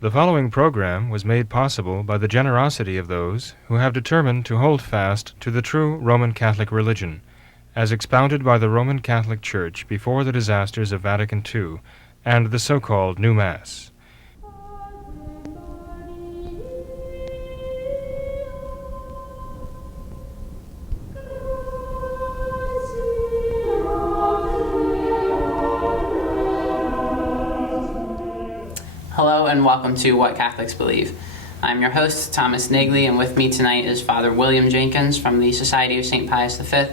The following program was made possible by the generosity of those who have determined to hold fast to the true Roman Catholic religion, as expounded by the Roman Catholic Church before the disasters of Vatican II and the so-called New Mass. Hello and welcome to What Catholics Believe. I'm your host, Thomas Nagley, and with me tonight is Father William Jenkins from the Society of St. Pius V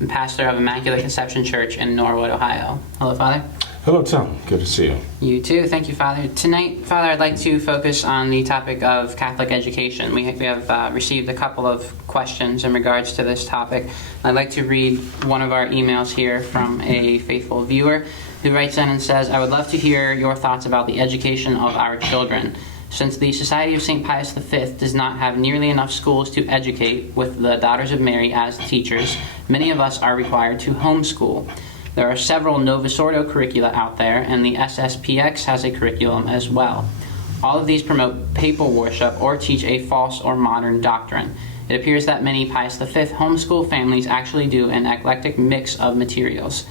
and pastor of Immaculate Conception Church in Norwood, Ohio. Hello, Father. Hello, Tom. Good to see you. You too. Thank you, Father. Tonight, Father, I'd like to focus on the topic of Catholic education. We have received a couple of questions in regards to this topic. I'd like to read one of our emails here from a faithful viewer who writes in and says, I would love to hear your thoughts about the education of our children. Since the Society of St. Pius V does not have nearly enough schools to educate with the Daughters of Mary as teachers, many of us are required to homeschool. There are several Novus Ordo curricula out there, and the SSPX has a curriculum as well. All of these promote papal worship or teach a false or modern doctrine. It appears that many Pius V homeschool families actually do an eclectic mix of materials.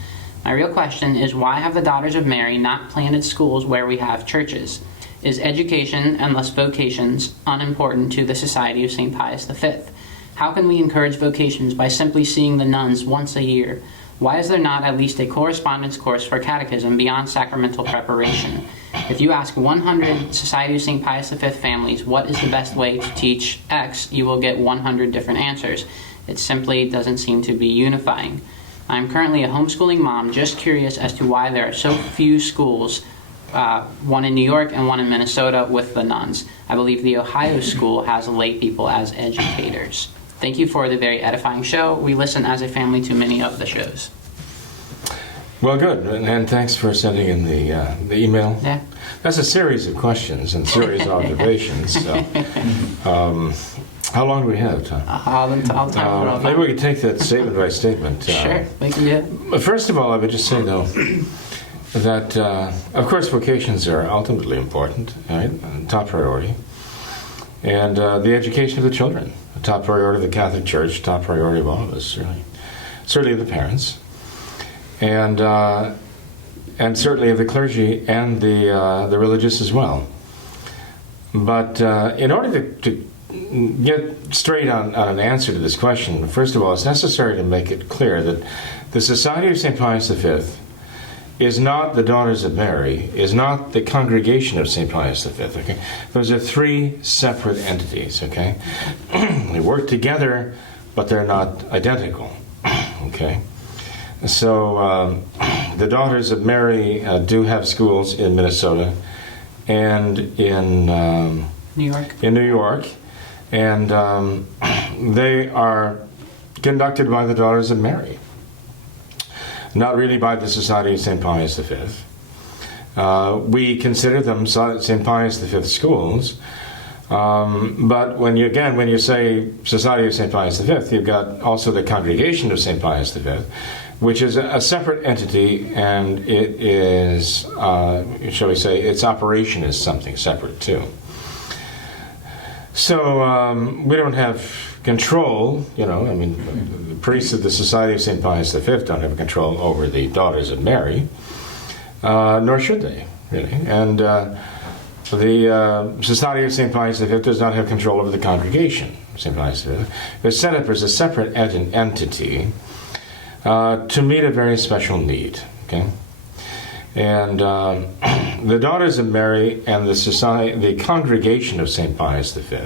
My real question is, why have the Daughters of Mary not planted schools where we have churches? Is education, and thus vocations, unimportant to the Society of St. Pius V? How can we encourage vocations by simply seeing the nuns once a year? Why is there not at least a correspondence course for catechism beyond sacramental preparation? If you ask 100 Society of St. Pius V families what is the best way to teach X, you will get 100 different answers. It simply doesn't seem to be unifying. I'm currently a homeschooling mom, just curious as to why there are so few schools, one in New York and one in Minnesota with the nuns. I believe the Ohio school has lay people as educators. Thank you for the very edifying show. We listen as a family to many of the shows. Well, good, and thanks for sending in the email. Yeah. That's a series of questions and series of observations. So, how long do we have, Tom? I'll talk maybe we could take that statement by statement. Sure, we can do it. First of all, I would just say, though, that, of course, vocations are ultimately important, right? Top priority. And the education of the children, a top priority of the Catholic Church, top priority of all of us, really. Certainly the parents. And certainly of the clergy and the religious as well. But in order to get straight on an answer to this question, first of all, it's necessary to make it clear that the Society of St. Pius V is not the Daughters of Mary, is not the Congregation of St. Pius V, okay? Those are three separate entities, okay? They work together, but they're not identical, okay? So the Daughters of Mary do have schools in Minnesota and in New York, and they are conducted by the Daughters of Mary, not really by the Society of St. Pius V. We consider them St. Pius V schools, but when you say Society of St. Pius V, you've got also the Congregation of St. Pius V, which is a separate entity, and it is, shall we say, its operation is something separate too. So we don't have control, the priests of the Society of St. Pius V don't have control over the Daughters of Mary, nor should they, really. And the Society of St. Pius V does not have control over the Congregation of St. Pius V. It's set up as a separate entity to meet a very special need, okay? And the Daughters of Mary and the Congregation of St. Pius V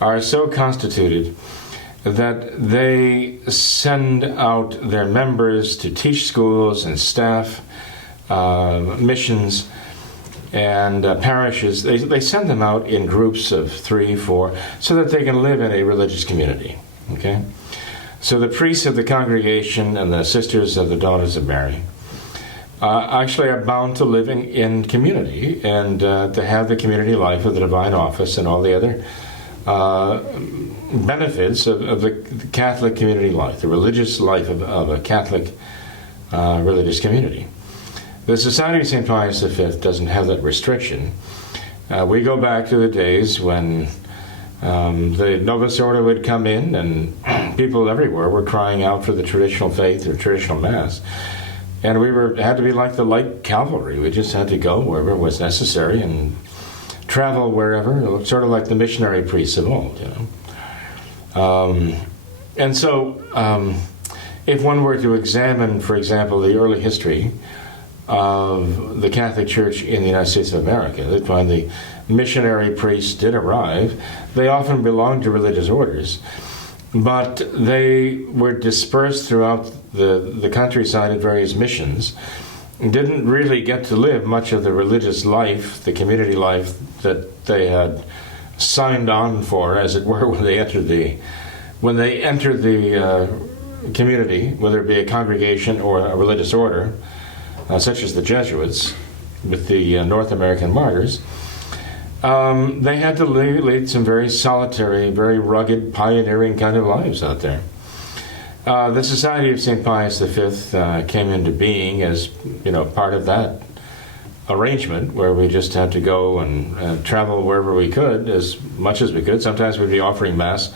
are so constituted that they send out their members to teach schools and staff missions and parishes. They send them out in groups of 3, 4, so that they can live in a religious community, okay? So the priests of the congregation and the sisters of the Daughters of Mary actually are bound to living in community and to have the community life of the divine office and all the other benefits of the Catholic community life, the religious life of a Catholic religious community. The Society of St. Pius V doesn't have that restriction. We go back to the days when the Novus Ordo would come in, and people everywhere were crying out for the traditional faith or traditional Mass. And we had to be like the light cavalry. We just had to go wherever was necessary and travel wherever, sort of like the missionary priests of old, And so, if one were to examine, for example, the early history of the Catholic Church in the United States of America, they'd find the missionary priests did arrive. They often belonged to religious orders, but they were dispersed throughout the countryside at various missions, and didn't really get to live much of the religious life, the community life that they had signed on for, as it were, when they entered the community, whether it be a congregation or a religious order, such as the Jesuits with the North American martyrs. They had to lead some very solitary, very rugged, pioneering kind of lives out there. The Society of St. Pius V came into being as part of that arrangement, where we just had to go and travel wherever we could, as much as we could. Sometimes we'd be offering Mass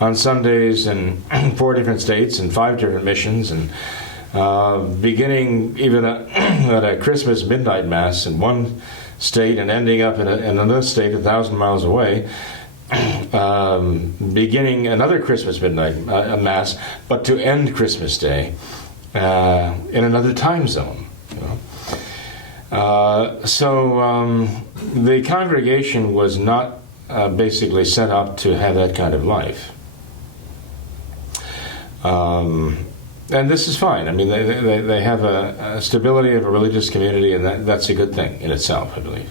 on Sundays in 4 different states and 5 different missions, and beginning even at a Christmas midnight Mass in one state and ending up in another state 1,000 miles away, beginning another Christmas midnight Mass, but to end Christmas Day in another time zone. So the congregation was not basically set up to have that kind of life. And this is fine. I mean, they have a stability of a religious community, and that's a good thing in itself, I believe.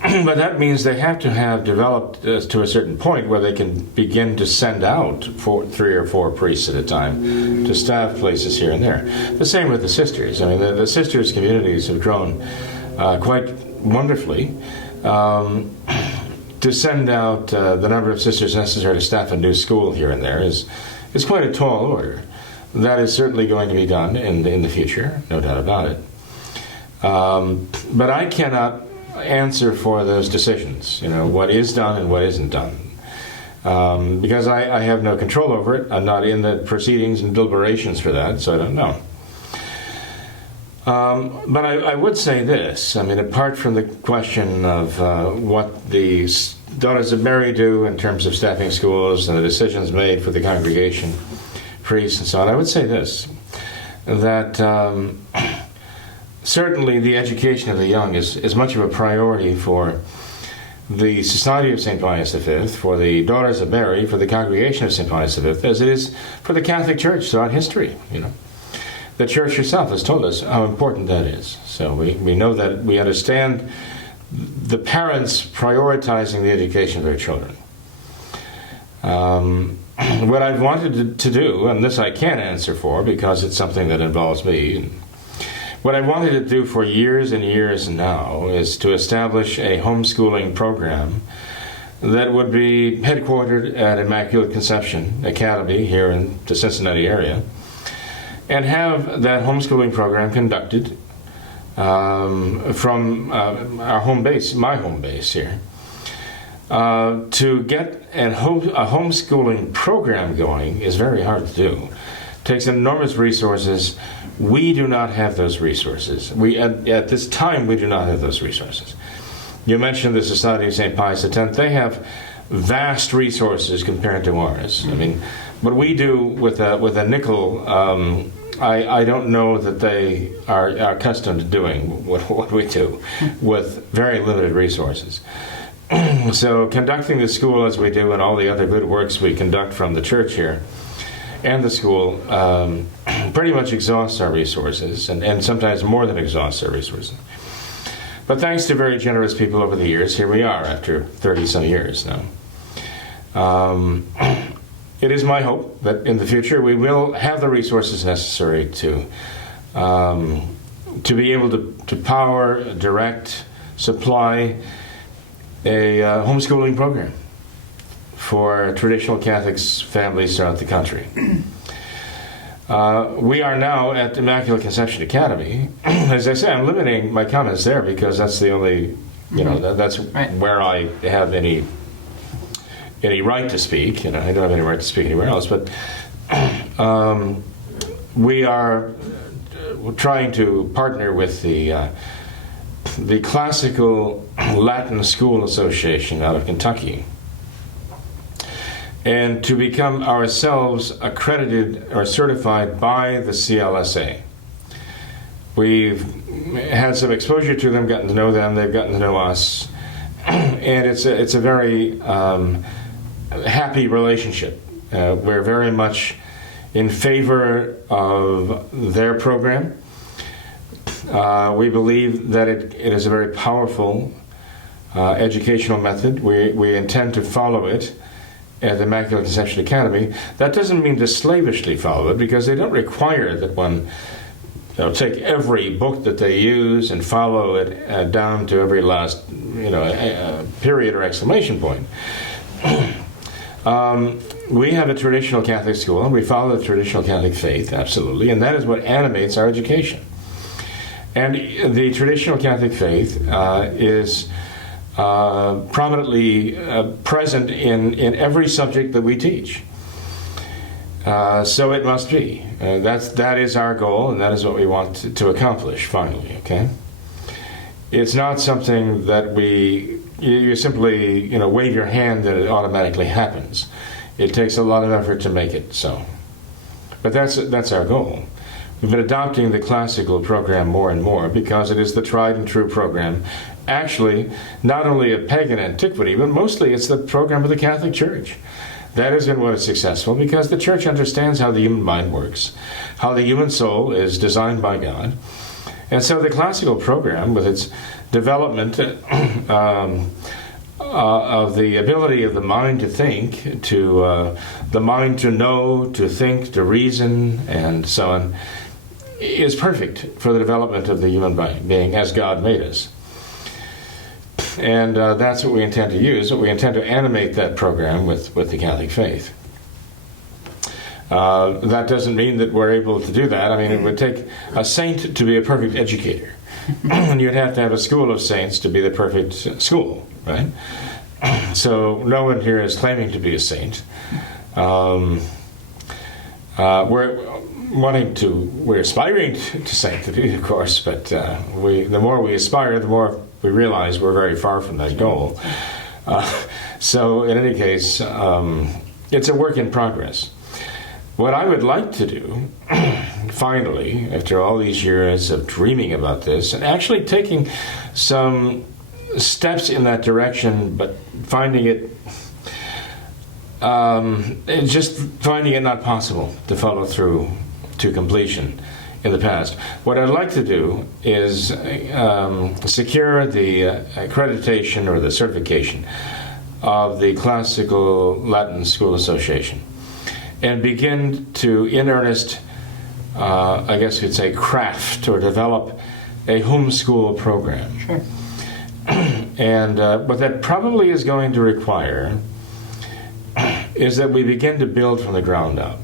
But that means they have to have developed to a certain point where they can begin to send out 3 or 4 priests at a time to staff places here and there. The same with the sisters. I mean, the sisters' communities have grown quite wonderfully. To send out the number of sisters necessary to staff a new school here and there is quite a tall order. That is certainly going to be done in the future, no doubt about it. But I cannot answer for those decisions, what is done and what isn't done, because I have no control over it. I'm not in the proceedings and deliberations for that, so I don't know. But I would say this. I mean, apart from the question of what the Daughters of Mary do in terms of staffing schools and the decisions made for the congregation, priests, and so on, I would say this, that certainly the education of the young is much of a priority for the Society of St. Pius V, for the Daughters of Mary, for the Congregation of St. Pius V, as it is for the Catholic Church throughout history. The Church herself has told us how important that is. So we know that, we understand the parents prioritizing the education of their children. What I've wanted to do, and this I can't answer for because it's something that involves me, what I wanted to do for years and years now is to establish a homeschooling program that would be headquartered at Immaculate Conception Academy here in the Cincinnati area, and have that homeschooling program conducted from our home base, my home base here. To get a homeschooling program going is very hard to do. It takes enormous resources. We do not have those resources. At this time, we do not have those resources. You mentioned the Society of St. Pius X. They have vast resources compared to ours. I mean, what we do with a nickel, I don't know that they are accustomed to doing what we do with very limited resources. So conducting the school as we do and all the other good works we conduct from the church here and the school pretty much exhausts our resources, and sometimes more than exhausts our resources. But thanks to very generous people over the years, here we are after 30-some years now. It is my hope that in the future we will have the resources necessary to be able to power, direct, supply a homeschooling program for traditional Catholic families throughout the country. We are now at Immaculate Conception Academy. As I say, I'm limiting my comments there because that's the only, that's Right. where I have any right to speak. I don't have any right to speak anywhere else. But we are trying to partner with the Classical Latin School Association out of Kentucky, and to become ourselves accredited or certified by the CLSA. We've had some exposure to them, gotten to know them, they've gotten to know us, and it's a very happy relationship. We're very much in favor of their program. We believe that it is a very powerful educational method. We intend to follow it at the Immaculate Conception Academy. That doesn't mean to slavishly follow it, because they don't require that one take every book that they use and follow it down to every last period or exclamation point. We have a traditional Catholic school, and we follow the traditional Catholic faith, absolutely, and that is what animates our education. And the traditional Catholic faith is prominently present in every subject that we teach. So it must be. That is our goal, and that is what we want to accomplish finally, okay? It's not something that you simply wave your hand and it automatically happens. It takes a lot of effort to make it so. But that's our goal. We've been adopting the classical program more and more because it is the tried and true program. Actually, not only of pagan antiquity, but mostly it's the program of the Catholic Church. That has been what is successful because the Church understands how the human mind works, how the human soul is designed by God. And so the classical program, with its development of the ability of the mind to think, to the mind to know, to think, to reason, and so on, is perfect for the development of the human being as God made us. And that's what we intend to use. We intend to animate that program with the Catholic faith. That doesn't mean that we're able to do that. I mean, it would take a saint to be a perfect educator. And you'd have to have a school of saints to be the perfect school, right? So no one here is claiming to be a saint. We're aspiring to sanctity, of course, but the more we aspire, the more we realize we're very far from that goal. So in any case, it's a work in progress. What I would like to do, finally, after all these years of dreaming about this, and actually taking some steps in that direction, but finding it not possible to follow through to completion in the past. What I'd like to do is secure the accreditation or the certification of the Classical Latin School Association and begin to, in earnest, I guess you'd say, craft or develop a homeschool program. Sure. And what that probably is going to require is that we begin to build from the ground up.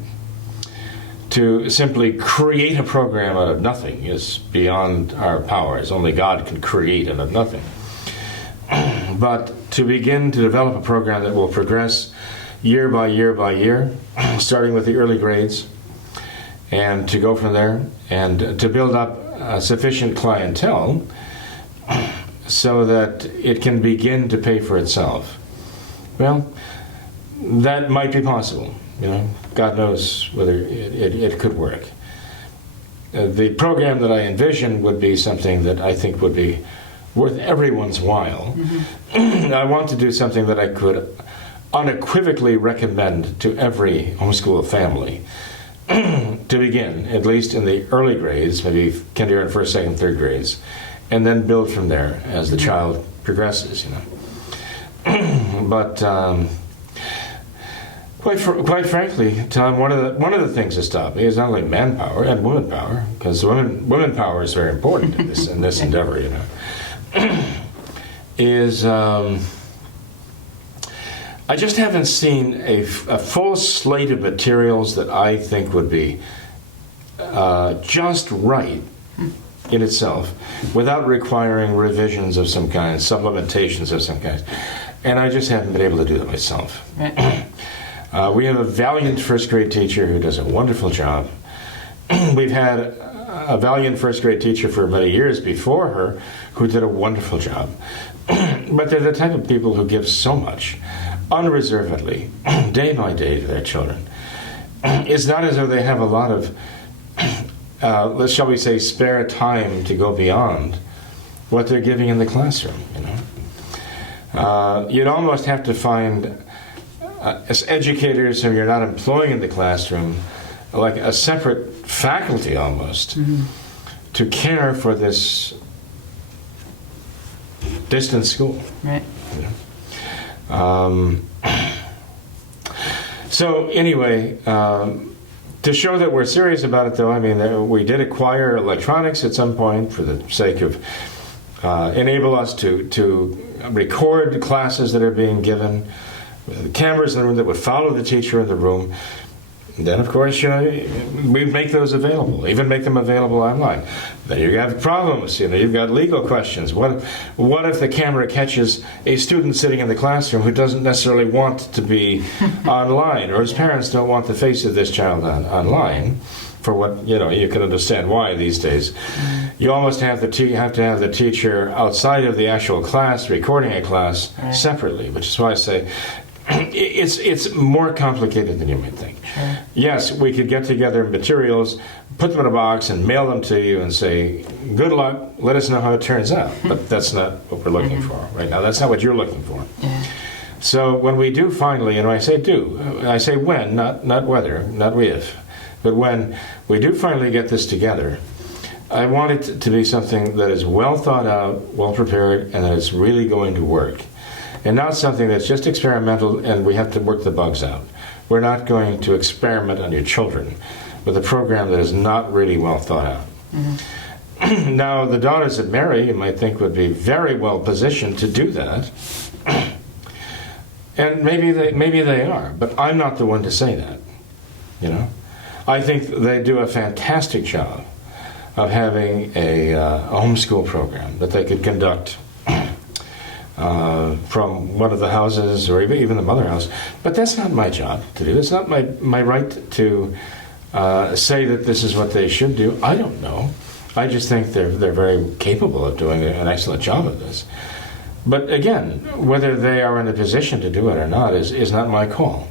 To simply create a program out of nothing is beyond our powers. Only God can create out of nothing. But to begin to develop a program that will progress year by year by year, starting with the early grades, and to go from there, and to build up a sufficient clientele so that it can begin to pay for itself. Well, that might be possible. God knows whether it could work. The program that I envision would be something that I think would be worth everyone's while. Mm-hmm. I want to do something that I could unequivocally recommend to every homeschool family to begin, at least in the early grades, maybe kindergarten, first, second, third grades, and then build from there as the child progresses. But quite frankly, Tom, one of the things that stopped me is not only manpower and woman power, because women power is very important in this endeavor. Is I just haven't seen a full slate of materials that I think would be just right in itself, without requiring revisions of some kind, supplementations of some kind. And I just haven't been able to do that myself. Right. We have a valiant first grade teacher who does a wonderful job. We've had a valiant first grade teacher for many years before her who did a wonderful job. But they're the type of people who give so much, unreservedly, day by day to their children. It's not as though they have a lot of, shall we say, spare time to go beyond what they're giving in the classroom, you know. You'd almost have to find, as educators who you're not employing in the classroom, like a separate faculty almost, to care for this distant school. Right. You know? So anyway, to show that we're serious about it, though, I mean, we did acquire electronics at some point for the sake of enable us to record classes that are being given, cameras in the room that would follow the teacher in the room. And then, of course, you know, we make those available, even make them available online. Then you have problems, you know, you've got legal questions. What if the camera catches a student sitting in the classroom who doesn't necessarily want to be online, or his parents don't want the face of this child online, for what, you know, you can understand why these days. You almost have to have the teacher outside of the actual class, recording a class separately, which is why I say, it's more complicated than you might think. Sure. Yes, we could get together materials, put them in a box, and mail them to you and say, good luck, let us know how it turns out. But that's not what we're looking for right now. That's not what you're looking for. Yeah. So when we do finally, and I say do, I say when, not whether, not if, but when we do finally get this together, I want it to be something that is well thought out, well prepared, and that is really going to work. And not something that's just experimental and we have to work the bugs out. We're not going to experiment on your children with a program that is not really well thought out. Mm-hmm. Now, the daughters of Mary, you might think, would be very well positioned to do that. And maybe they are, but I'm not the one to say that. You know, I think they do a fantastic job of having a homeschool program that they could conduct from one of the houses or even the mother house. But that's not my job to do. It's not my right to say that this is what they should do. I don't know. I just think they're very capable of doing an excellent job of this. But again, whether they are in a position to do it or not is not my call.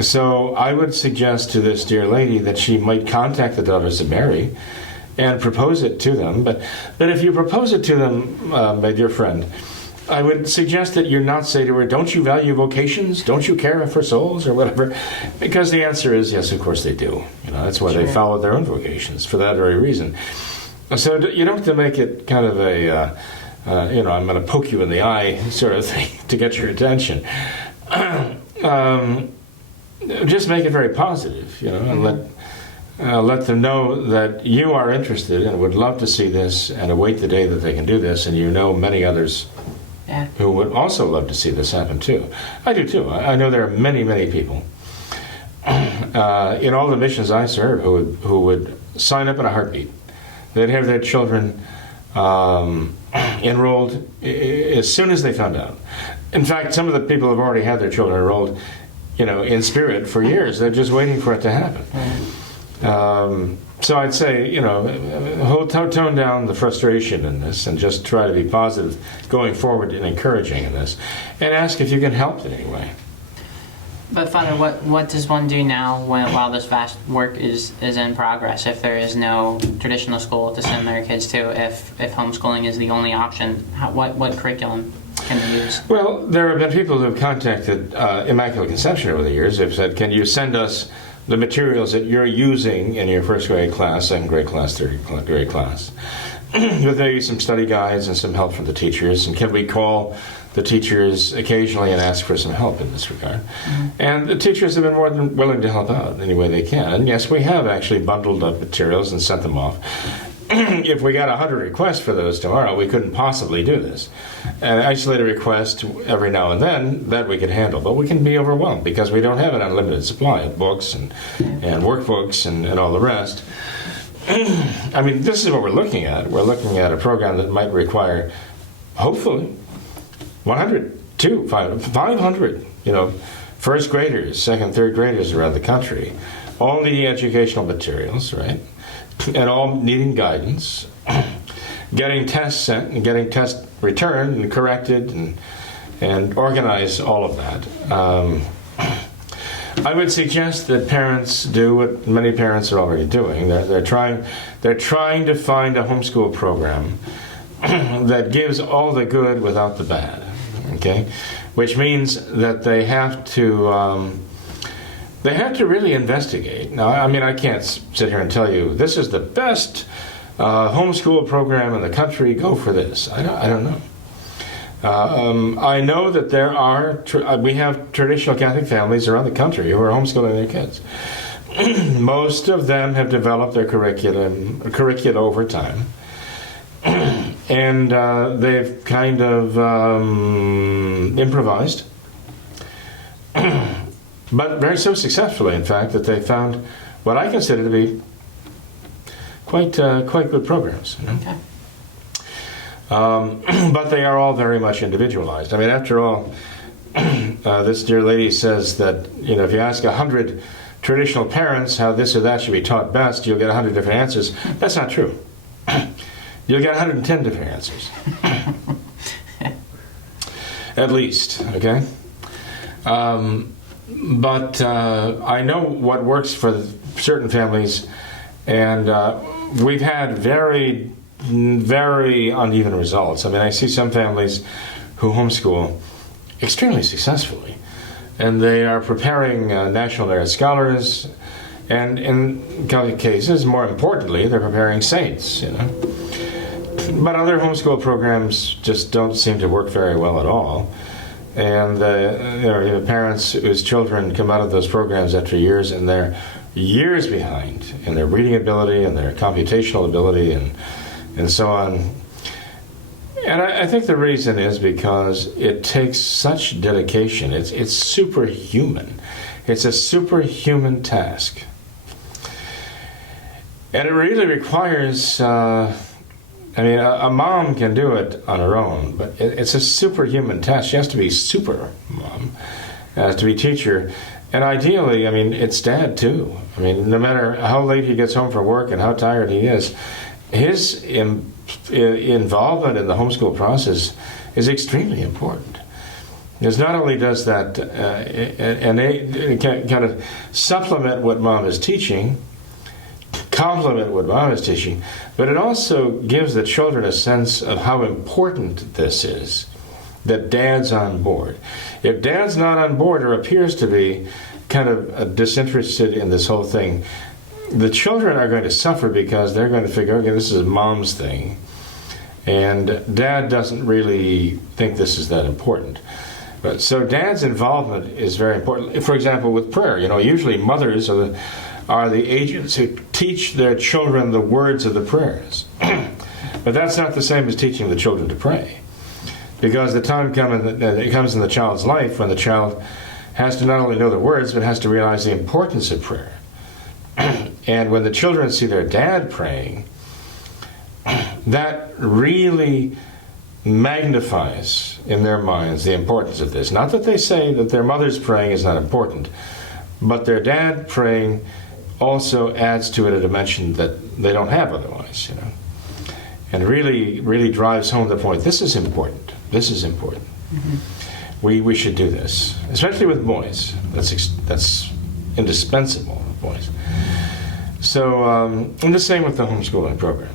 So I would suggest to this dear lady that she might contact the Daughters of Mary and propose it to them. But if you propose it to them, my dear friend, I would suggest that you not say to her, don't you value vocations? Don't you care for souls or whatever? Because the answer is yes, of course they do. You know, that's why they follow their own vocations, for that very reason. So you don't have to make it kind of a, you know, I'm going to poke you in the eye sort of thing to get your attention. Just make it very positive, you know, and let them know that you are interested and would love to see this and await the day that they can do this, and you know many others who would also love to see this happen too. I do too. I know there are many, many people in all the missions I serve who would sign up in a heartbeat. They'd have their children enrolled as soon as they found out. In fact, some of the people have already had their children enrolled, you know, in spirit for years. They're just waiting for it to happen. So I'd say, you know, tone down the frustration in this and just try to be positive going forward and encouraging in this, and ask if you can help in any way. But Father, what does one do now while this vast work is in progress? If there is no traditional school to send their kids to, if homeschooling is the only option, what curriculum can they use? Well, there have been people who have contacted Immaculate Conception over the years. They've said, can you send us the materials that you're using in your first grade class, second grade class, third grade class? But maybe some study guides and some help from the teachers. And can we call the teachers occasionally and ask for some help in this regard? Mm-hmm. And the teachers have been more than willing to help out any way they can. And yes, we have actually bundled up materials and sent them off. if we got 100 requests for those tomorrow, we couldn't possibly do this. An isolated request every now and then, that we could handle. But we can be overwhelmed because we don't have an unlimited supply of books and workbooks and all the rest. I mean, this is what we're looking at. We're looking at a program that might require, hopefully, 100, 500, first graders, second, third graders around the country, all needing educational materials, right? And all needing guidance, getting tests sent and getting tests returned and corrected and organize all of that. I would suggest that parents do what many parents are already doing. They're trying to find a homeschool program that gives all the good without the bad. Okay, which means that they have to really investigate. Now, I mean, I can't sit here and tell you this is the best homeschool program in the country. Go for this. I don't know. I know that we have traditional Catholic families around the country who are homeschooling their kids. Most of them have developed their curricula over time. And they've kind of improvised, but very so successfully, in fact, that they found what I consider to be quite good programs. Okay. But they are all very much individualized. I mean, after all, this dear lady says that if you ask 100 traditional parents how this or that should be taught best, you'll get 100 different answers. That's not true. You'll get 110 different answers. At least, okay? But I know what works for certain families, and we've had very, very uneven results. I mean, I see some families who homeschool extremely successfully, and they are preparing National Merit Scholars, and in cases, more importantly, they're preparing saints, But other homeschool programs just don't seem to work very well at all. And parents whose children come out of those programs after years, and they're years behind in their reading ability and their computational ability and so on. And I think the reason is because it takes such dedication. It's superhuman. It's a superhuman task. And it really requires... a mom can do it on her own, but it's a superhuman task. She has to be super mom, has to be teacher, and ideally, it's dad too. No matter how late he gets home from work and how tired he is, his involvement in the homeschool process is extremely important. Because not only does that kind of supplement what mom is teaching, complement what mom is teaching, but it also gives the children a sense of how important this is, that dad's on board. If dad's not on board or appears to be kind of disinterested in this whole thing, the children are going to suffer because they're going to figure, okay, this is mom's thing, and dad doesn't really think this is that important. But so dad's involvement is very important. For example, with prayer, usually mothers are the agents who teach their children the words of the prayers. But that's not the same as teaching the children to pray. Because the time comes in the child's life when the child has to not only know the words, but has to realize the importance of prayer. And when the children see their dad praying, that really magnifies in their minds the importance of this. Not that they say that their mother's praying is not important, but their dad praying also adds to it a dimension that they don't have otherwise, and really drives home the point. This is important. This is important. Mm-hmm. We should do this, especially with boys. That's indispensable with boys. So, and the same with the homeschooling program.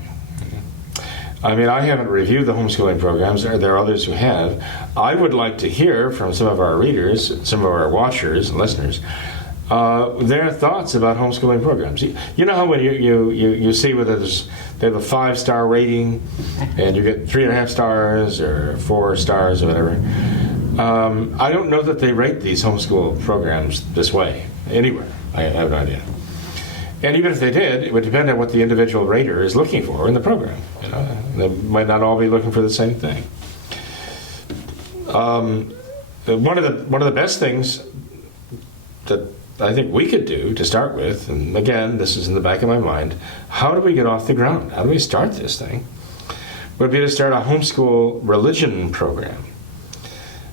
I haven't reviewed the homeschooling programs. There are others who have. I would like to hear from some of our readers, some of our watchers and listeners, their thoughts about homeschooling programs. You know how when you see whether they have a 5-star rating and you get 3.5 stars or 4 stars or whatever. I don't know that they rate these homeschool programs this way anywhere. I have no idea. And even if they did, it would depend on what the individual rater is looking for in the program. They might not all be looking for the same thing. One of the best things that I think we could do to start with, and again, this is in the back of my mind, how do we get off the ground? How do we start this thing? Would be to start a homeschool religion program.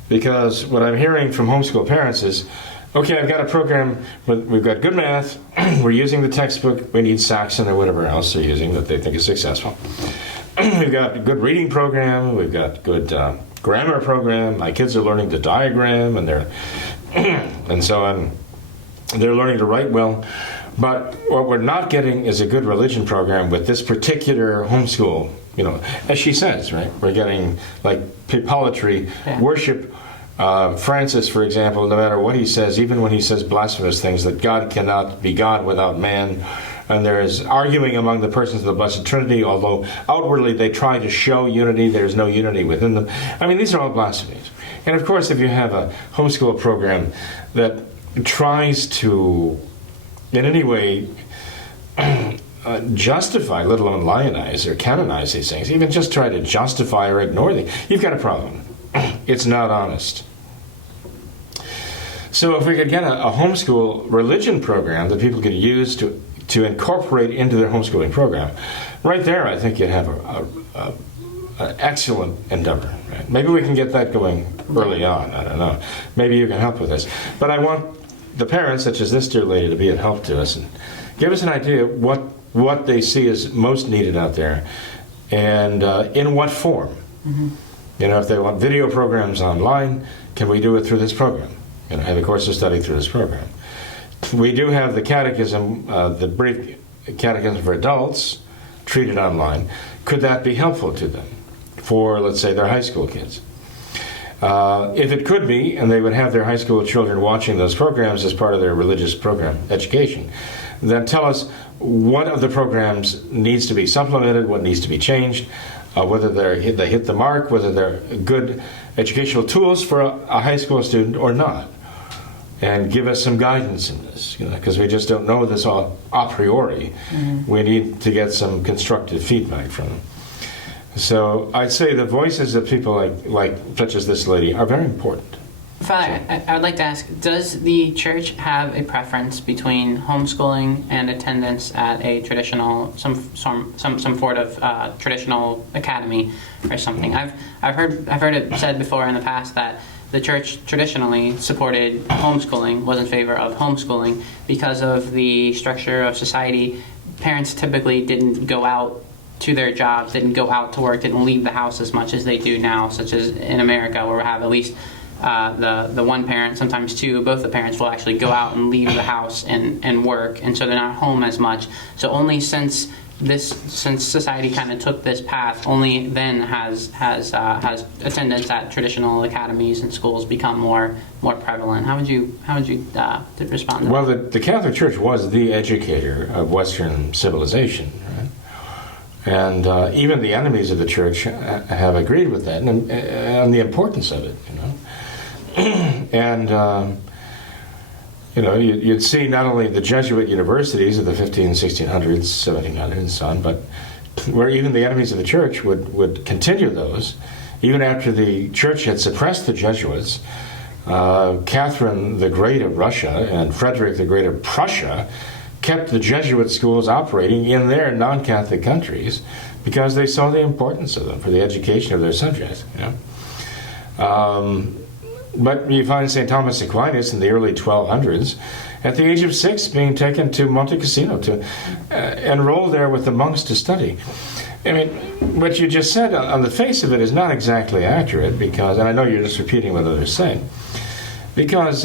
Because what I'm hearing from homeschool parents is, okay, I've got a program, we've got good math, we're using the textbook, we need Saxon or whatever else they're using that they think is successful. We've got a good reading program, we've got good grammar program, my kids are learning to diagram, and they're learning to write well. But what we're not getting is a good religion program with this particular homeschool, as she says, right? We're getting like poetry, worship. Francis, for example, no matter what he says, even when he says blasphemous things, that God cannot be God without man, and there is arguing among the persons of the Blessed Trinity, although outwardly they try to show unity, there's no unity within them. I mean, these are all blasphemies. And of course, if you have a homeschool program that tries to, in any way, justify, let alone lionize or canonize these things, even just try to justify or ignore them, you've got a problem. It's not honest. So if we could get a homeschool religion program that people could use to incorporate into their homeschooling program, right there I think you'd have an excellent endeavor. Right? Maybe we can get that going early on. I don't know. Maybe you can help with this. But I want the parents, such as this dear lady, to be of help to us and give us an idea what they see is most needed out there and in what form. Mm-hmm. If they want video programs online, can we do it through this program? Have a course of study through this program. We do have the catechism, the brief catechism for adults, treated online. Could that be helpful to them for, let's say, their high school kids? If it could be, and they would have their high school children watching those programs as part of their religious program education, then tell us what of the programs needs to be supplemented, what needs to be changed, whether they hit the mark, whether they're good educational tools for a high school student or not. And give us some guidance in this, because we just don't know this all a priori. Mm-hmm. We need to get some constructive feedback from them. So I'd say the voices of people like such as this lady are very important. Father, I would like to ask, does the church have a preference between homeschooling and attendance at a traditional, some sort of traditional academy or something? I've heard it said before in the past that the church traditionally supported homeschooling, was in favor of homeschooling because of the structure of society. Parents typically didn't go out to their jobs, didn't go out to work, didn't leave the house as much as they do now, such as in America, where we have at least the one parent, sometimes two, both the parents will actually go out and leave the house and work, and so they're not home as much. So only since society kind of took this path, only then has attendance at traditional academies and schools become more prevalent. How would you respond to that? Well, the Catholic Church was the educator of Western civilization, right? And even the enemies of the church have agreed with that and the importance of it, And you'd see not only the Jesuit universities of the 1600s, 1700s, and so on, but where even the enemies of the church would continue those, even after the church had suppressed the Jesuits. Catherine the Great of Russia and Frederick the Great of Prussia kept the Jesuit schools operating in their non-Catholic countries because they saw the importance of them for the education of their subjects. But you find St. Thomas Aquinas in the early 1200s, at the age of 6, being taken to Monte Cassino to enroll there with the monks to study. I mean, what you just said on the face of it is not exactly accurate because, and I know you're just repeating what others say, because,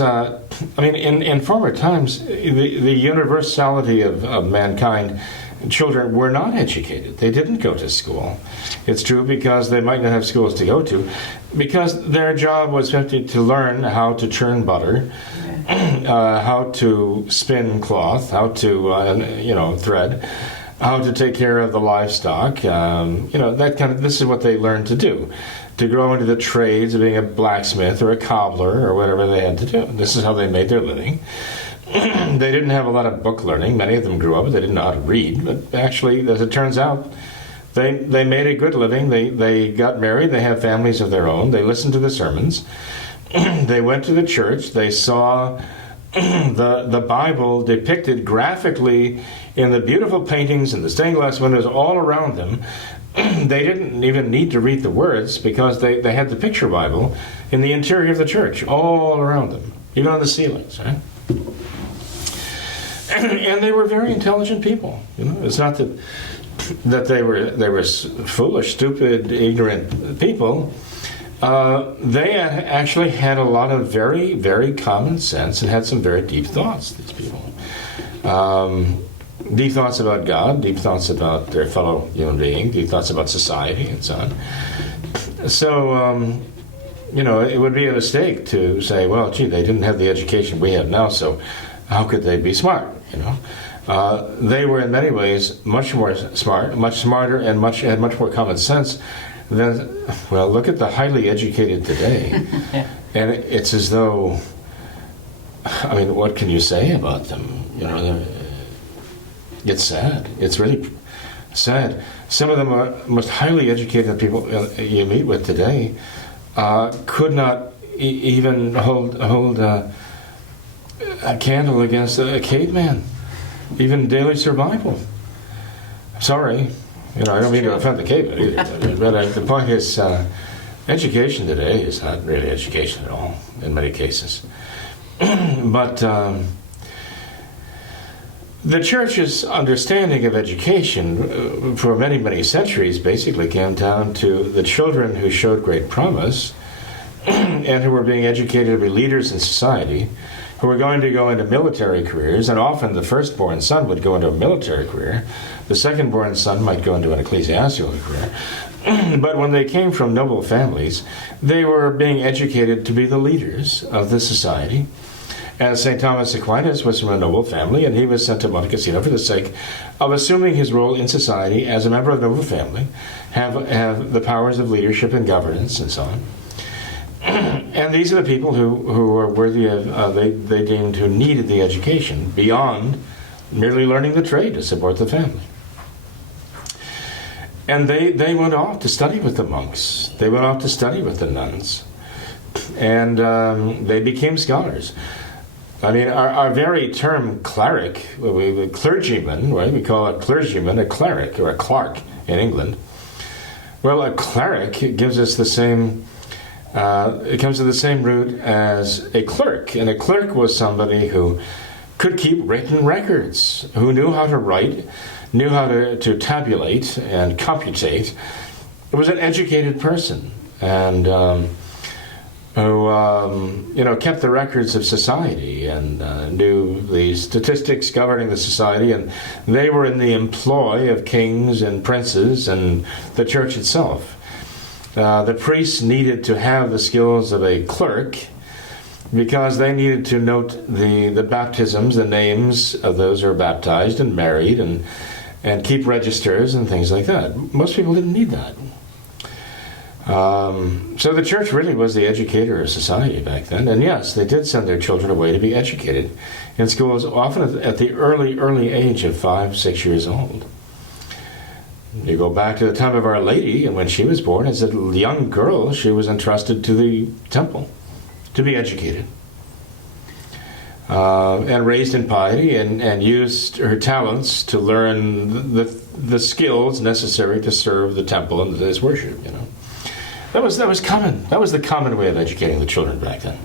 in former times, the universality of mankind, children were not educated. They didn't go to school. It's true because they might not have schools to go to, because their job was simply to learn how to churn butter, how to spin cloth, how to, thread, how to take care of the livestock, that kind of, this is what they learned to do. To grow into the trades of being a blacksmith or a cobbler or whatever they had to do. This is how they made their living. They didn't have a lot of book learning. Many of them grew up, they didn't know how to read. But actually, as it turns out, they made a good living. They got married. They have families of their own. They listened to the sermons. They went to the church. They saw the Bible depicted graphically in the beautiful paintings and the stained glass windows all around them. They didn't even need to read the words because they had the picture Bible in the interior of the church all around them, even on the ceilings, right? And they were very intelligent people. It's not that they were foolish, stupid, ignorant people. They actually had a lot of very, very common sense and had some very deep thoughts, these people. Deep thoughts about God, deep thoughts about their fellow human being, deep thoughts about society, and so on. So, it would be a mistake to say, well, gee, they didn't have the education we have now, so how could they be smart, They were in many ways much more smart, much smarter, and had much more common sense than, well, look at the highly educated today. Yeah. And it's as though, what can you say about them? It's sad. It's really sad. Some of them are most highly educated people you meet with today could not even hold a candle against a caveman, even daily survival. Sorry, I don't mean to offend the caveman either, but the point is, education today is not really education at all in many cases. But the church's understanding of education for many, many centuries basically came down to the children who showed great promise and who were being educated to be leaders in society, who were going to go into military careers, and often the firstborn son would go into a military career, the secondborn son might go into an ecclesiastical career. But when they came from noble families, they were being educated to be the leaders of the society. As St. Thomas Aquinas was from a noble family, and he was sent to Monte Cassino for the sake of assuming his role in society as a member of the noble family, have the powers of leadership and governance and so on. And these are the people who were worthy of, they deemed who needed the education beyond merely learning the trade to support the family. And they went off to study with the monks. They went off to study with the nuns. And they became scholars. Our very term cleric, clergyman, right? We call a clergyman a cleric or a clerk in England. Well, a cleric gives us the same, it comes to the same root as a clerk. And a clerk was somebody who could keep written records, who knew how to write, knew how to tabulate and computate. It was an educated person, and who kept the records of society and knew the statistics governing the society, and they were in the employ of kings and princes and the church itself. The priests needed to have the skills of a clerk because they needed to note the baptisms, the names of those who are baptized and married, and keep registers and things like that. Most people didn't need that. So the church really was the educator of society back then. And yes, they did send their children away to be educated in schools, often at the early age of 5, 6 years old. You go back to the time of Our Lady, and when she was born, as a young girl, she was entrusted to the temple to be educated. And raised in piety, and used her talents to learn the skills necessary to serve the temple and his worship, That was common. That was the common way of educating the children back then.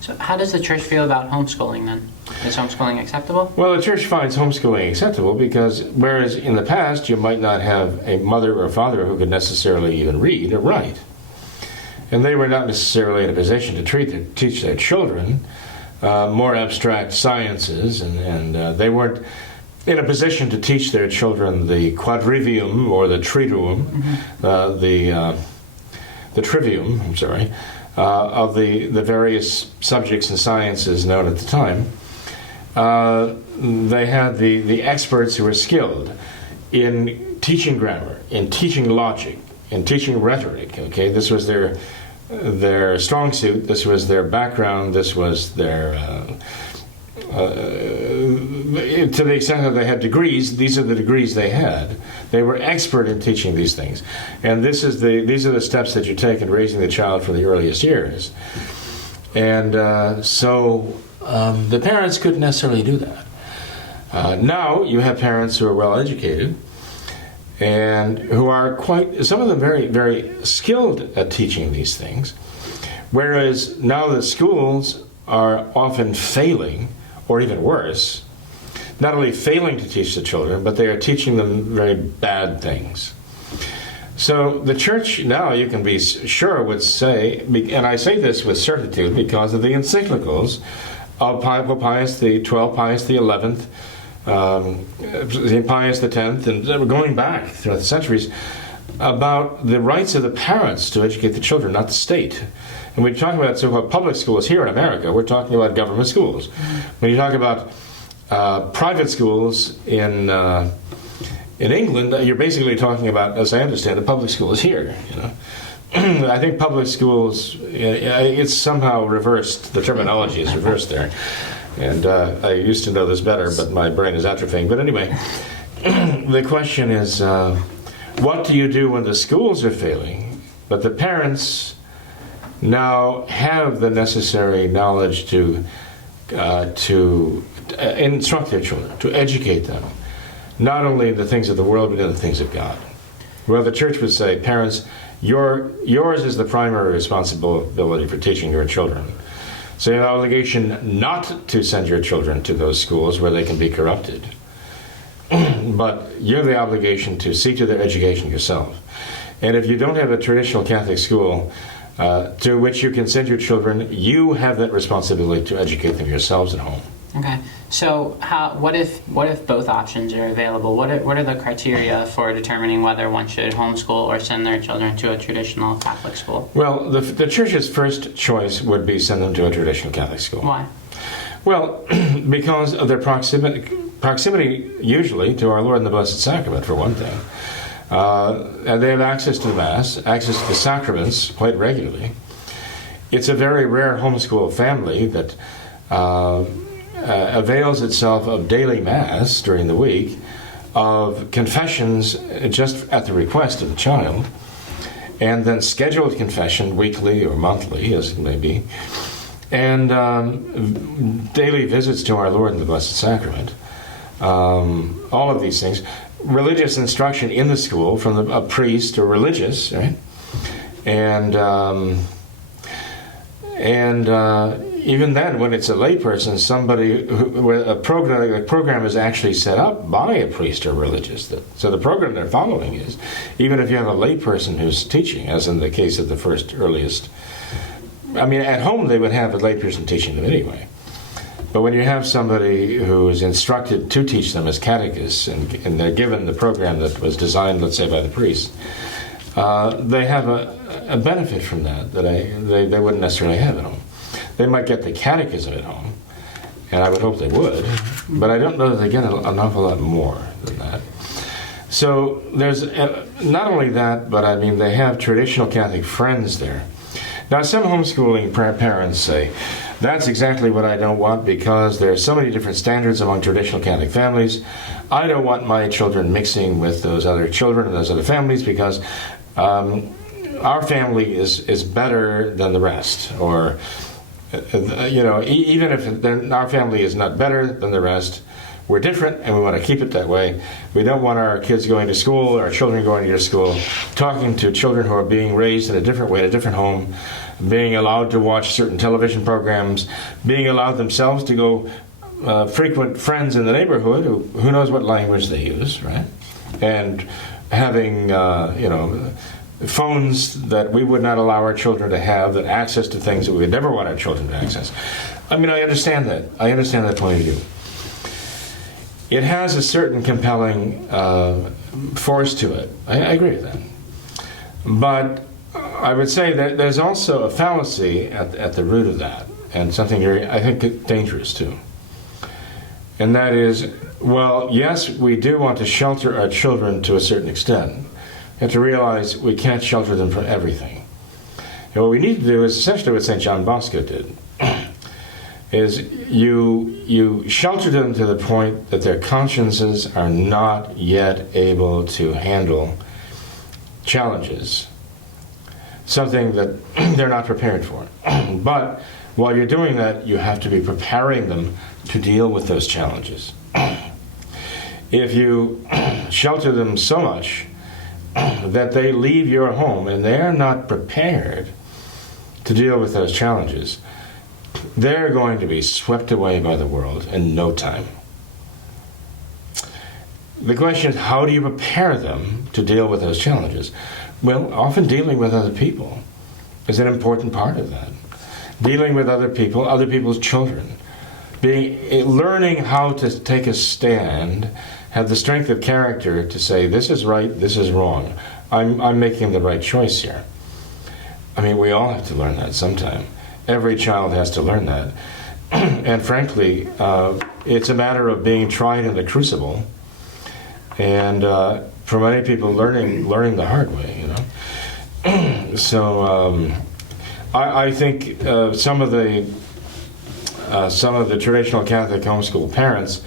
So how does the church feel about homeschooling then? Is homeschooling acceptable? Well, the church finds homeschooling acceptable because whereas in the past you might not have a mother or father who could necessarily even read or write, and they were not necessarily in a position to teach their children more abstract sciences, and they weren't in a position to teach their children the quadrivium or the triduum, the trivium, of the various subjects and sciences known at the time. They had the experts who were skilled in teaching grammar, in teaching logic, in teaching rhetoric. Okay, this was their strong suit. This was their background. This was their to the extent that they had degrees, these are the degrees they had. They were expert in teaching these things. And these are the steps that you take in raising the child from the earliest years. And so the parents couldn't necessarily do that. Now you have parents who are well educated and who are some of them very, very skilled at teaching these things. Whereas now the schools are often failing, or even worse, not only failing to teach the children, but they are teaching them very bad things. So the church now, you can be sure, would say, and I say this with certitude because of the encyclicals of Pope Pius XII, Pius XI, Pius X, and going back throughout the centuries, about the rights of the parents to educate the children, not the state. And we talk about so-called public schools here in America. We're talking about government schools. When you talk about private schools in England, you're basically talking about, as I understand, the public schools here. You know, I think public schools, it's somehow reversed. The terminology is reversed there, and I used to know this better, but my brain is atrophying. But anyway, the question is, what do you do when the schools are failing, but the parents now have the necessary knowledge to instruct their children, to educate them, not only in the things of the world, but in the things of God? Well, the church would say, parents, yours is the primary responsibility for teaching your children. So you have an obligation not to send your children to those schools where they can be corrupted. But you have the obligation to see to their education yourself. And if you don't have a traditional Catholic school to which you can send your children, you have that responsibility to educate them yourselves at home. Okay. So what if both options are available? What are the criteria for determining whether one should homeschool or send their children to a traditional Catholic school? Well, the church's first choice would be send them to a traditional Catholic school. Why? Well, because of their proximity usually to our Lord and the Blessed Sacrament, for one thing. And they have access to the Mass, access to the sacraments quite regularly. It's a very rare homeschool family that avails itself of daily Mass during the week, of confessions just at the request of the child, and then scheduled confession weekly or monthly, as it may be, and daily visits to our Lord and the Blessed Sacrament. All of these things. Religious instruction in the school from a priest or religious, right? And even then, when it's a layperson, somebody where a program is actually set up by a priest or religious. So the program they're following is, even if you have a layperson who's teaching, as in the case of the first earliest. I mean, at home they would have a layperson teaching them anyway. But when you have somebody who is instructed to teach them as catechists, and they're given the program that was designed, let's say, by the priest, they have a benefit from that they wouldn't necessarily have at home. They might get the catechism at home, and I would hope they would, but I don't know that they get an awful lot more than that. So there's not only that, but I mean, they have traditional Catholic friends there. Now, some homeschooling parents say, that's exactly what I don't want, because there are so many different standards among traditional Catholic families. I don't want my children mixing with those other children and those other families, because our family is better than the rest. Or, even if our family is not better than the rest, we're different and we want to keep it that way. We don't want our kids going to school, or our children going to school, talking to children who are being raised in a different way, in a different home, being allowed to watch certain television programs, being allowed themselves to go frequent friends in the neighborhood who knows what language they use, right? And having, phones that we would not allow our children to have, that access to things that we would never want our children to access. I mean, I understand that. I understand that point of view. It has a certain compelling force to it. I agree with that. But I would say that there's also a fallacy at the root of that, and something very, I think, dangerous too. And that is, well, yes, we do want to shelter our children to a certain extent. You have to realize we can't shelter them from everything. And what we need to do is essentially what St. John Bosco did. is you shelter them to the point that their consciences are not yet able to handle challenges, something that they're not prepared for. But while you're doing that, you have to be preparing them to deal with those challenges. If you shelter them so much that they leave your home and they're not prepared to deal with those challenges, they're going to be swept away by the world in no time. The question is, how do you prepare them to deal with those challenges? Well, often dealing with other people is an important part of that. Dealing with other people, other people's children. Learning how to take a stand, have the strength of character to say, this is right, this is wrong. I'm making the right choice here. I mean, we all have to learn that sometime. Every child has to learn that. And frankly, it's a matter of being tried in the crucible. And for many people, learning the hard way, you know. So I think some of the traditional Catholic homeschool parents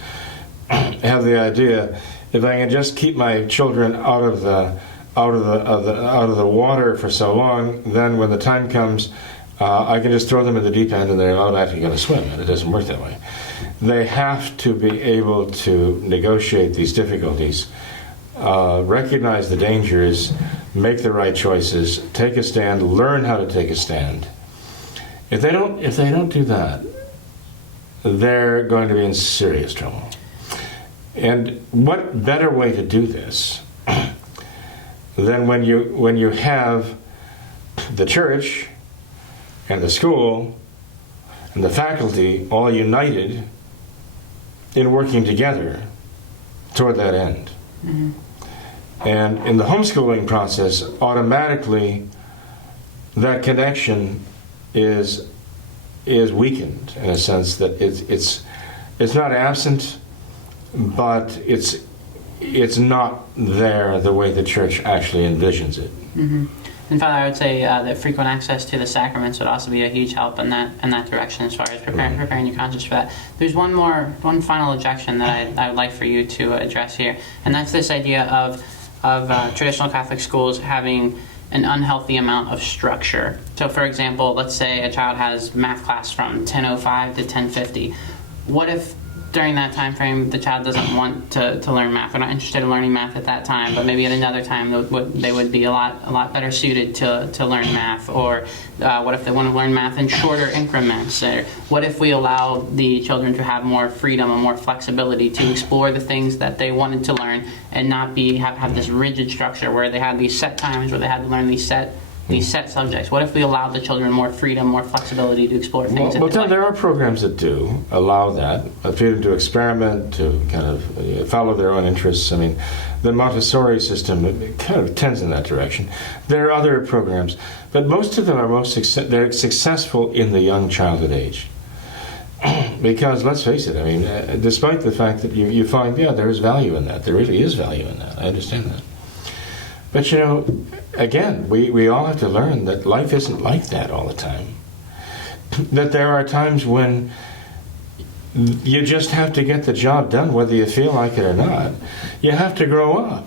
have the idea, if I can just keep my children out of the water for so long, then when the time comes, I can just throw them in the deep end and they're automatically going to swim. And it doesn't work that way. They have to be able to negotiate these difficulties, recognize the dangers, make the right choices, take a stand, learn how to take a stand. If they don't do that, they're going to be in serious trouble. And what better way to do this than when you have the church and the school and the faculty all united in working together toward that end. Mm-hmm. And in the homeschooling process, automatically that connection is weakened in a sense that it's not absent, but it's not there the way the church actually envisions it. Mm-hmm. And Father, I would say that frequent access to the sacraments would also be a huge help in that direction as far as preparing your conscience for that. There's one final objection that I would like for you to address here, and that's this idea of traditional Catholic schools having an unhealthy amount of structure. So, for example, let's say a child has math class from 10:05 to 10:50. What if during that time frame the child doesn't want to learn math? They're not interested in learning math at that time, but maybe at another time they would be a lot better suited to learn math. Or what if they want to learn math in shorter increments? Or what if we allow the children to have more freedom and more flexibility to explore the things that they wanted to learn and not have this rigid structure where they had these set times where they had to learn these set subjects? What if we allow the children more freedom, more flexibility to explore things? Well, there are programs that do allow that, freedom to experiment, to kind of follow their own interests. I mean, the Montessori system kind of tends in that direction. There are other programs, but most of them are they're successful in the young childhood age. Because, let's face it, I mean, despite the fact that you find, there is value in that. There really is value in that. I understand that. But again, we all have to learn that life isn't like that all the time. That there are times when you just have to get the job done whether you feel like it or not. You have to grow up.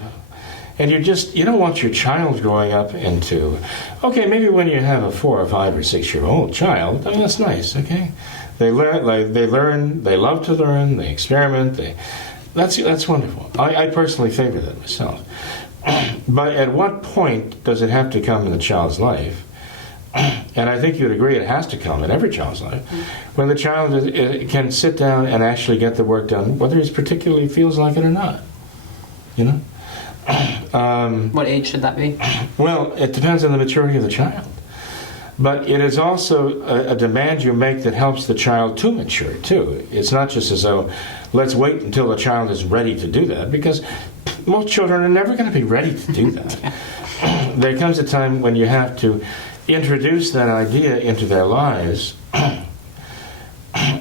And you don't want your child growing up into, okay, maybe when you have a 4 or 5 or 6-year-old child, that's nice, okay? They learn, they love to learn, they experiment, that's wonderful. I personally favor that myself. But at what point does it have to come in the child's life? And I think you'd agree it has to come in every child's life, when the child can sit down and actually get the work done, whether he particularly feels like it or not. What age should that be? Well, it depends on the maturity of the child. But it is also a demand you make that helps the child to mature, too. It's not just as though, let's wait until the child is ready to do that, because most children are never going to be ready to do that. There comes a time when you have to introduce that idea into their lives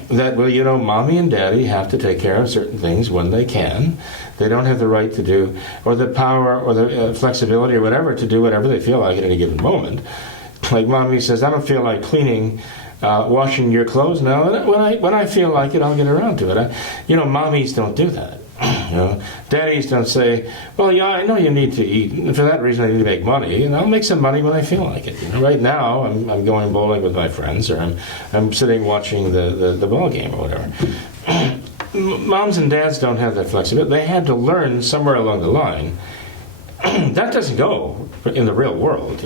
that, mommy and daddy have to take care of certain things when they can. They don't have the right to do, or the power, or the flexibility, or whatever, to do whatever they feel like at any given moment. Like mommy says, I don't feel like cleaning Washing your clothes, no, when I feel like it, I'll get around to it. Mommies don't do that. Daddies don't say, well, yeah, I know you need to eat, and for that reason I need to make money, and I'll make some money when I feel like it. Right now, I'm going bowling with my friends, or I'm sitting watching the ball game or whatever. Moms and dads don't have that flexibility. They had to learn somewhere along the line. That doesn't go in the real world,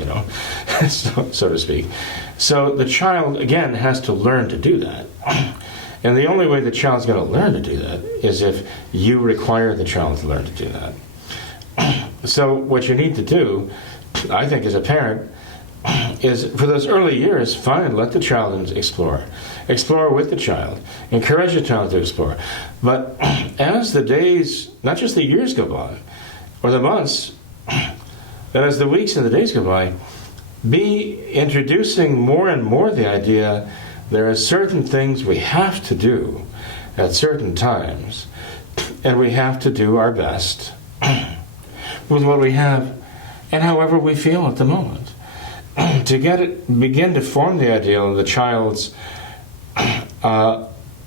so to speak. So the child, again, has to learn to do that. And the only way the child's going to learn to do that is if you require the child to learn to do that. So what you need to do, I think, as a parent, is for those early years, fine, let the child explore. Explore with the child. Encourage the child to explore. But as the days, not just the years go by, or the months, but as the weeks and the days go by, be introducing more and more the idea there are certain things we have to do at certain times, and we have to do our best with what we have and however we feel at the moment. To begin to form the ideal of the child's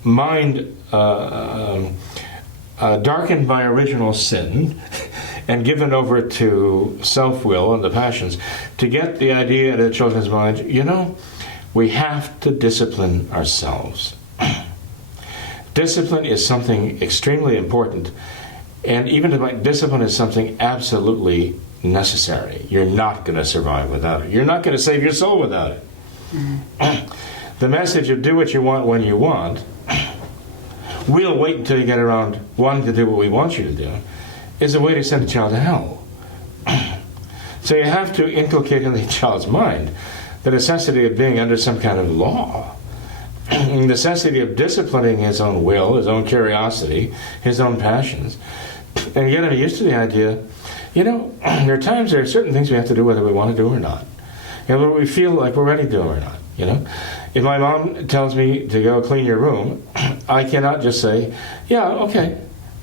mind darkened by original sin and given over to self-will and the passions, to get the idea into the children's mind, we have to discipline ourselves. Discipline is something extremely important, and even discipline is something absolutely necessary. You're not going to survive without it. You're not going to save your soul without it. The message of do what you want when you want, we'll wait until you get around wanting to do what we want you to do, is a way to send a child to hell. So you have to inculcate in the child's mind the necessity of being under some kind of law, the necessity of disciplining his own will, his own curiosity, his own passions, and get him used to the idea, there are times there are certain things we have to do whether we want to do or not, and whether we feel like we're ready to do them or not. If my mom tells me to go clean your room, I cannot just say, yeah, okay,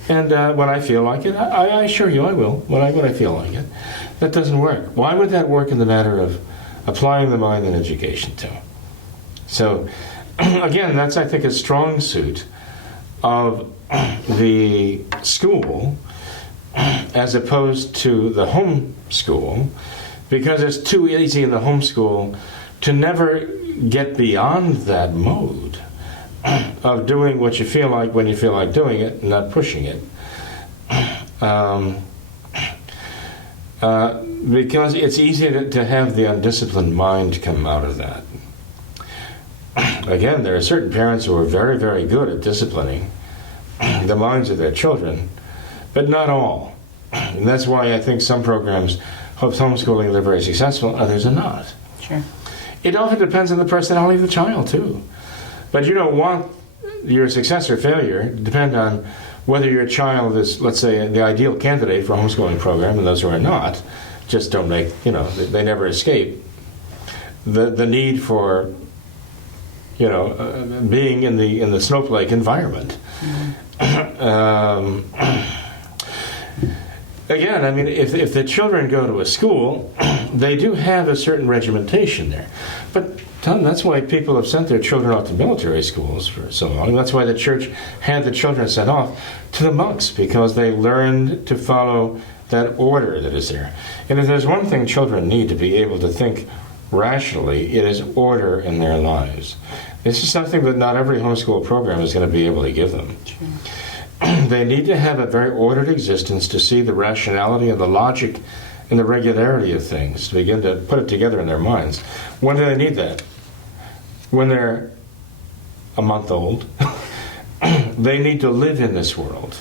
and when I feel like it, I assure you I will, when I feel like it. That doesn't work. Why would that work in the matter of applying the mind in education too? So, again, that's, I think, a strong suit of the school as opposed to the home school, because it's too easy in the home school to never get beyond that mode of doing what you feel like when you feel like doing it, not pushing it. Because it's easy to have the undisciplined mind come out of that. Again, there are certain parents who are very, very good at disciplining the minds of their children, but not all. And that's why I think some programs of homeschooling are very successful, others are not. Sure. It often depends on the personality of the child, too. But you don't want your success or failure to depend on whether your child is, let's say, the ideal candidate for a homeschooling program, and those who are not just don't make, they never escape the need for, being in the snowflake environment. Again, I mean, if the children go to a school, they do have a certain regimentation there. But that's why people have sent their children off to military schools for so long. That's why the church had the children sent off to the monks, because they learned to follow that order that is there. And if there's one thing children need to be able to think rationally, it is order in their lives. This is something that not every homeschool program is going to be able to give them. Sure. They need to have a very ordered existence to see the rationality and the logic and the regularity of things, to begin to put it together in their minds. When do they need that? When they're a month old. They need to live in this world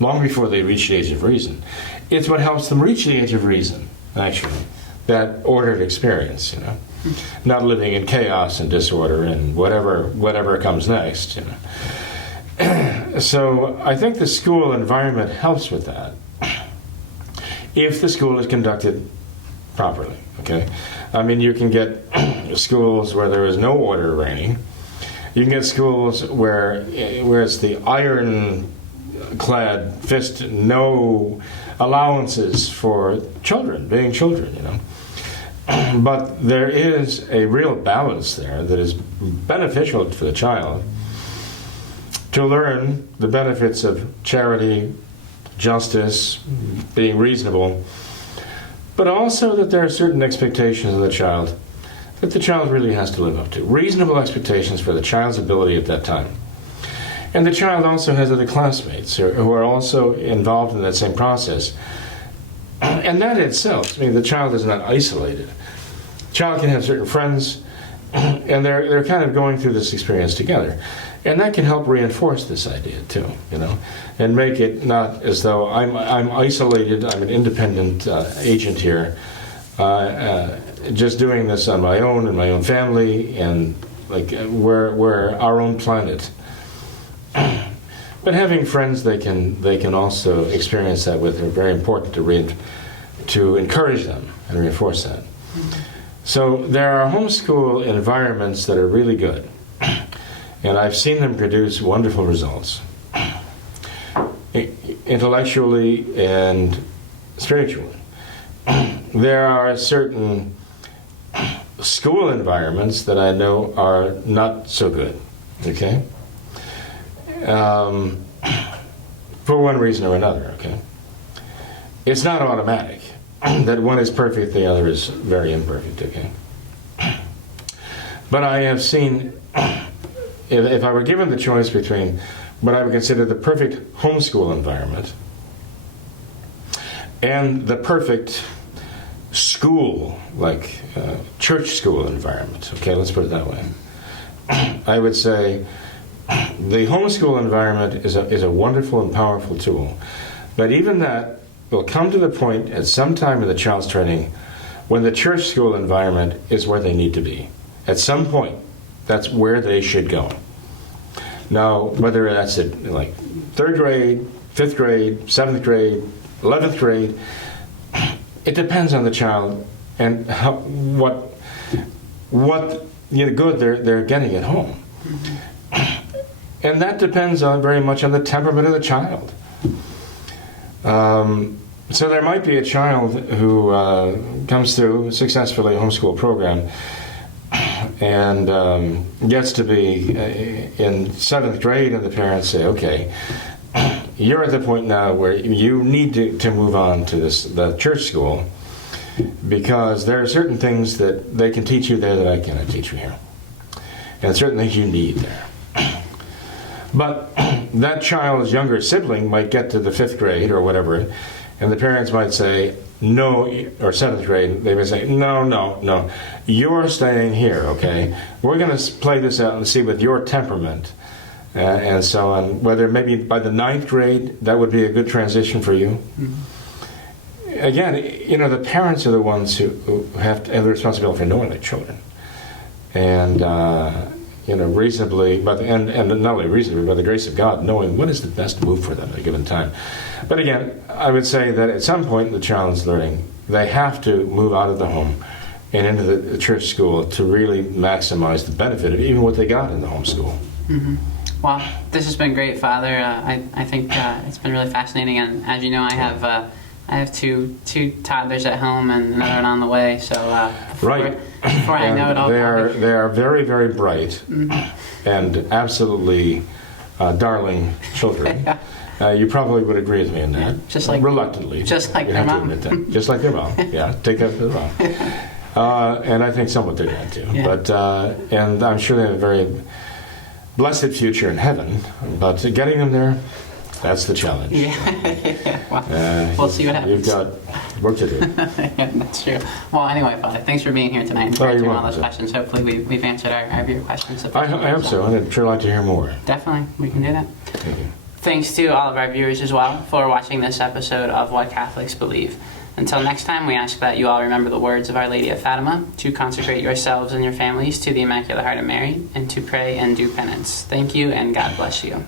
long before they reach the age of reason. It's what helps them reach the age of reason, actually, that ordered experience, not living in chaos and disorder and whatever comes next, So I think the school environment helps with that, if the school is conducted properly, okay? I mean, you can get schools where there is no order reigning. You can get schools where it's the iron-clad fist, no allowances for children, being children, But there is a real balance there that is beneficial for the child to learn the benefits of charity, justice, being reasonable, but also that there are certain expectations of the child that the child really has to live up to. Reasonable expectations for the child's ability at that time. And the child also has other classmates who are also involved in that same process. And that itself, I mean, the child is not isolated. The child can have certain friends, and they're kind of going through this experience together. And that can help reinforce this idea too, and make it not as though I'm isolated, I'm an independent agent here, just doing this on my own and my own family, and like we're our own planet. But having friends they can also experience that with are very important to encourage them and reinforce that. So there are homeschool environments that are really good, and I've seen them produce wonderful results, intellectually and spiritually. There are certain school environments that I know are not so good, okay? For one reason or another, okay? It's not automatic that one is perfect, the other is very imperfect, okay? But I have seen, if I were given the choice between what I would consider the perfect homeschool environment and the perfect school, like church school environment, okay, let's put it that way, I would say the homeschool environment is a wonderful and powerful tool, but even that will come to the point at some time in the child's training when the church school environment is where they need to be. At some point, that's where they should go. Now, whether that's at like 3rd grade, 5th grade, 7th grade, 11th grade, it depends on the child and what good they're getting at home. And that depends very much on the temperament of the child. So there might be a child who comes through successfully a homeschool program and gets to be in 7th grade, and the parents say, okay, you're at the point now where you need to move on to the church school, because there are certain things that they can teach you there that I cannot teach you here, and certain things you need there. But that child's younger sibling might get to the 5th grade or whatever, and the parents might say, no, or 7th grade, they would say, no, you're staying here, okay? We're going to play this out and see with your temperament, and so on. Whether maybe by the 9th grade, that would be a good transition for you. Mm-hmm. Again, the parents are the ones who have the responsibility for knowing their children. And, reasonably, and not only reasonably, by the grace of God, knowing what is the best move for them at a given time. But again, I would say that at some point in the child's learning, they have to move out of the home and into the church school to really maximize the benefit of even what they got in the homeschool. Mm-hmm. Well, this has been great, Father. I think it's been really fascinating, and as you know, I have two toddlers at home and another one on the way. So before I know it all, they are very, very bright, mm-hmm. and absolutely darling children. Yeah. You probably would agree with me in that. Yeah, just like reluctantly. Just like their mom. To admit that. Just like their mom. Yeah, take that to the mom. And I think somewhat their dad too. Yeah. But and I'm sure they have a very blessed future in heaven. But getting them there, that's the challenge. Yeah. Well, we'll see what happens. You've got work to do. Yeah, that's true. Well, anyway, Father, thanks for being here tonight and for answering all those questions. Hopefully we've answered our viewer questions. I hope so. I'd sure like to hear more. Definitely. We can do that. Thank you. Thanks to all of our viewers as well for watching this episode of What Catholics Believe. Until next time, we ask that you all remember the words of Our Lady of Fatima, to consecrate yourselves and your families to the Immaculate Heart of Mary, and to pray and do penance. Thank you, and God bless you.